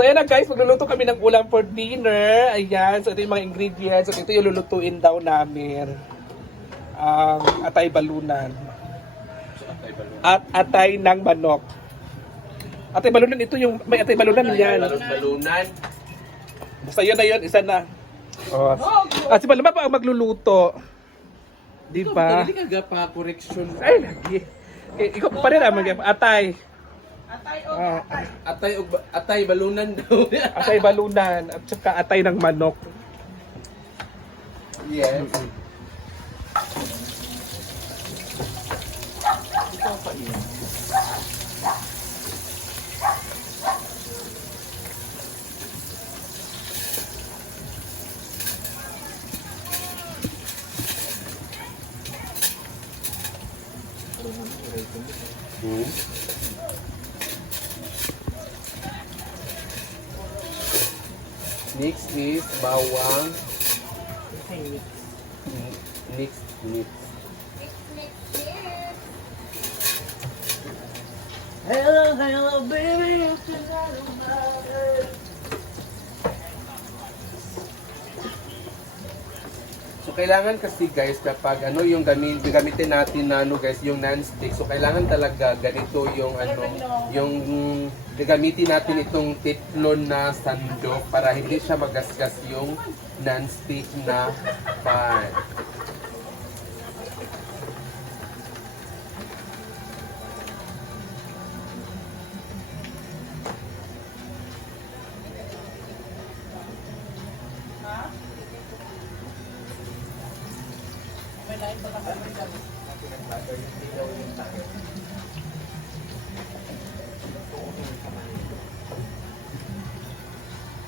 So ayan na guys, magluluto kami ng ulam for dinner. Ayan, so ito yung mga ingredients. So ito yung lulutuin daw namin. Ang atay balunan. At atay ng manok. Atay balunan, ito yung may atay balunan yan. Balunan. Basta yun na yun, isa na. Oh. Si Paloma pa ang magluluto. Di ba? Hindi ka pa correction. Ay, lagi. Ikaw pa rin ang atay. Atay balunan daw. Atay balunan at saka atay ng manok. Yes. Mix is bawang. Mix. Hello, baby. So kailangan kasi guys kapag ano yung gamitin natin na ano guys yung non-stick. So kailangan talaga ganito yung ano yung gagamitin natin itong teflon na sandok para hindi siya magasgas yung non-stick na pan.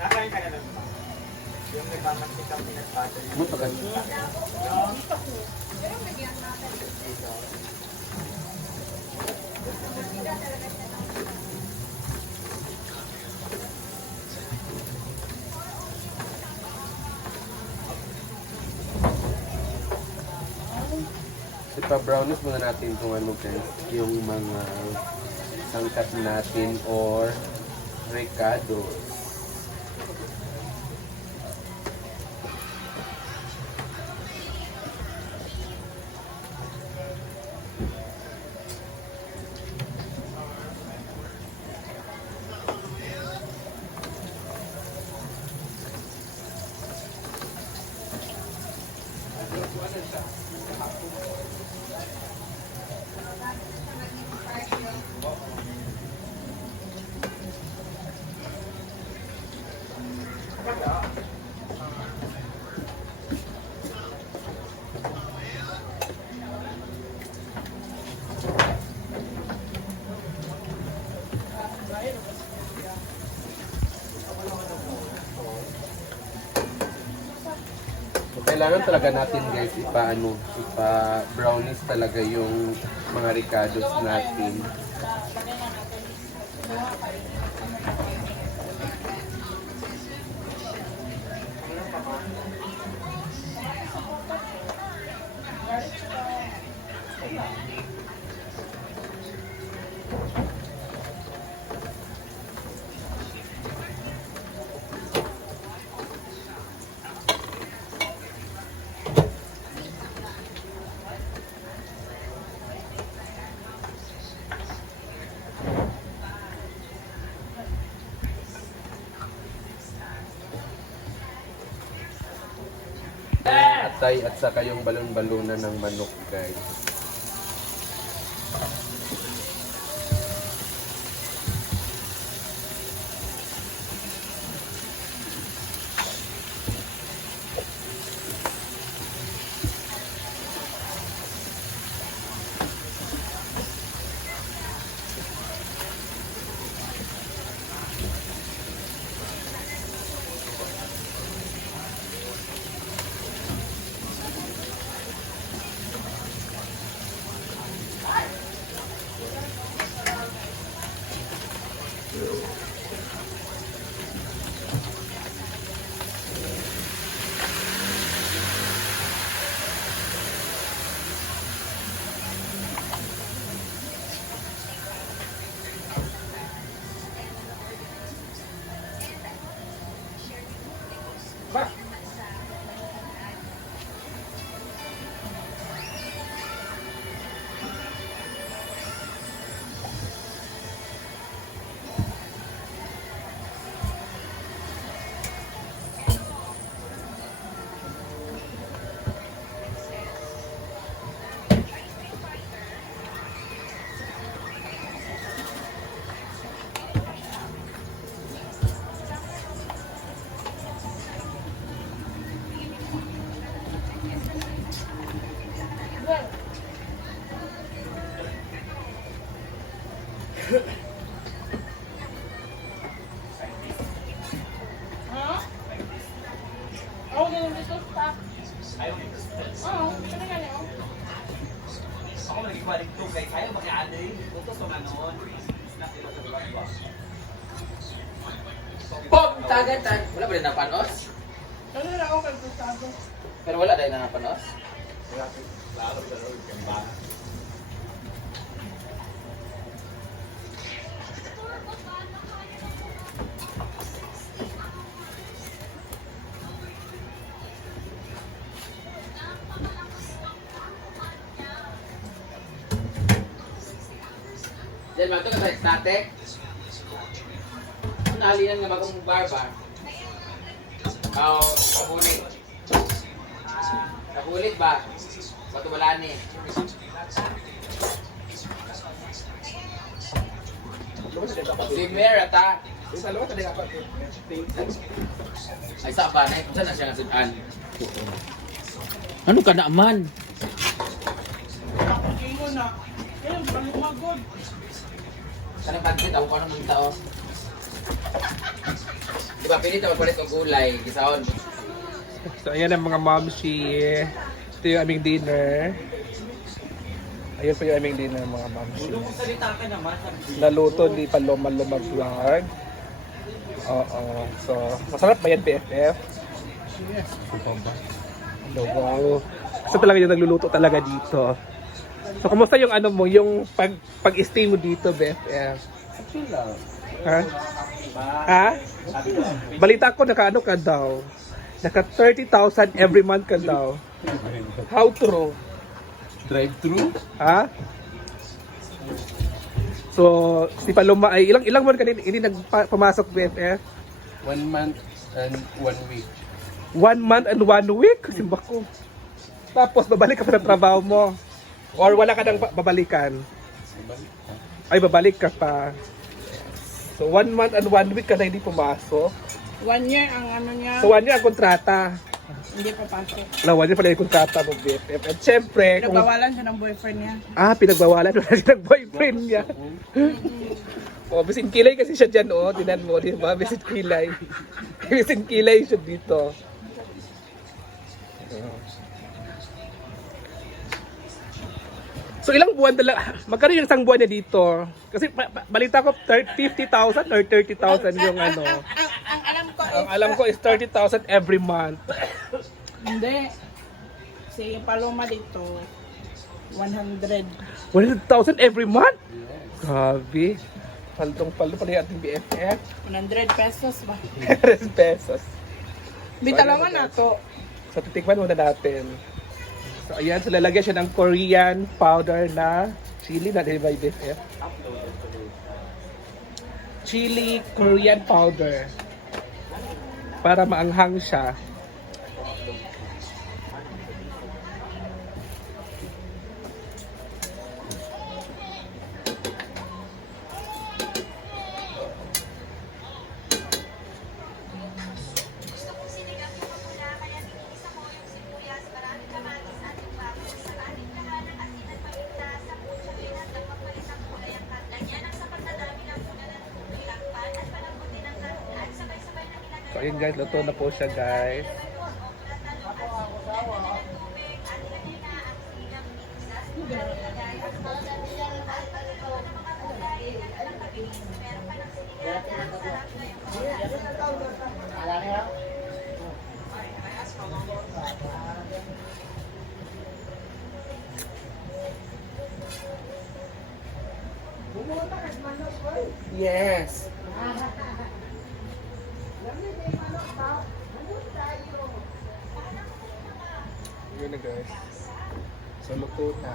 Kakain ka na lang ba? Yung nagmamantik ang pinagpato niya. Ano pa ganito? Ipa-brownies muna natin kung ano guys, yung mga sangkap natin or ricados. Kailangan talaga natin guys ipa-brownies talaga yung mga ricados natin. Atay at saka yung balon-balunan ng manok guys. Oo, ano nga yun? Ako nag-ibalik to guys. Ayaw mag-aaday. Ito sa manon. Bob! Tagatan! Wala ba rin napanos? Ano na ako kagustado? Pero wala rin napanos? Diyan ba ito ka sa static? Nahalinan nga bagong barba. Oo, kabulit. Kabulit ba? Patumalani. Si Merata. Ay, sa ba? Kung saan na siya nasudan? Ano ka naman? Kakingo na. Ayun, palumagod. Kanang pagkit ako kung anong tao. Diba, pilit na magpalit ng gulay. Gisaon. So ayan ang mga momshi. Ito yung aming dinner. Ayun po yung aming dinner mga momshi. Salita ka naman. Naluto ni Paloma Vlog. Oo. So, masarap ba yan, BFF? Yes. Wow. Gusto talaga yung nagluluto talaga dito. So, kumusta yung ano mo, yung pag-stay mo dito, BFF? Ha? Ha? Balita ko naka-ano ka daw. Naka 30,000 every month ka daw. How true? Drive-thru? Ha? So, si Paloma ay ilang buwan ka hindi nagpamasok BFF? 1 month and 1 week. 1 month and 1 week? Kasi bako. Tapos, babalik ka pa ng trabaho mo. Or wala ka nang babalikan? Ay, babalik ka pa. So, 1 month and 1 week ka na hindi pumasok. 1 year ang ano niya. So, 1 year ang kontrata. Hindi papasok. Wala, 1 year pala yung kontrata mo, BFF. At syempre, kung... Pinagbawalan siya ng boyfriend niya. Pinagbawalan. Wala siya ng boyfriend niya. Bisin kilay kasi siya dyan, Tinan mo, di ba? Bisin kilay. Bisin kilay siya dito. So ilang buwan talaga, magkano yung isang buwan niya dito? Kasi balita ko 50,000 or 30,000 yung ano. Ang alam ko Ang alam ko is 30,000 every month. hindi. Si Paloma dito, 100. 100,000 every month? Grabe. Paldong-paldo pa rin ating BFF. 100 pesos ba? 100 pesos. Bitalaman na to. So titikman muna natin. So ayan, so lalagyan siya ng Korean powder na chili na by BFF. Chili Korean powder. Para maanghang siya. So ayun guys, luto na po siya guys. Yes. Yun na guys. So luto na.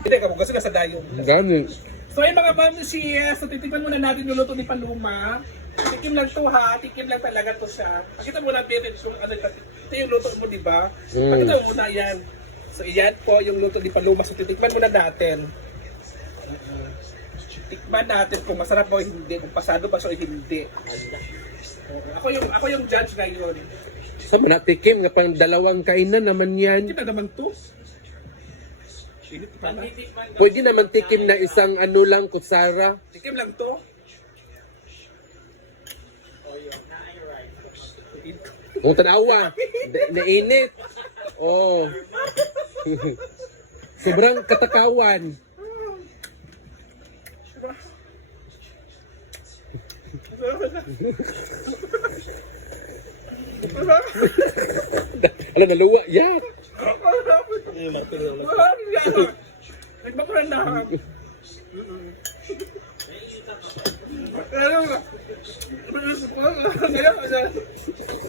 Hindi ka kasi nasa dayo. Gani. So ayun mga mamsi, so titignan muna natin yung luto ni Paloma. Tikim lang to ha, tikim lang talaga to siya. Pakita mo na Peter kung ano ito yung luto mo, di ba? Pakita mo muna yan. So iyan po yung luto ni Paloma. So titikman muna natin. Tikman natin kung masarap o hindi, kung pasado ba siya o hindi. Ako yung judge ngayon. Sa manatikim nga pang dalawang kainan naman yan. Hindi pa naman to. Init pa na. Pwede naman tikim na isang ano lang kutsara. Tikim lang to. Kung tanawa, nainit. Oh. Sobrang katakawan. Alam, naluwa. Yeah. Nagbakulan na. Kaya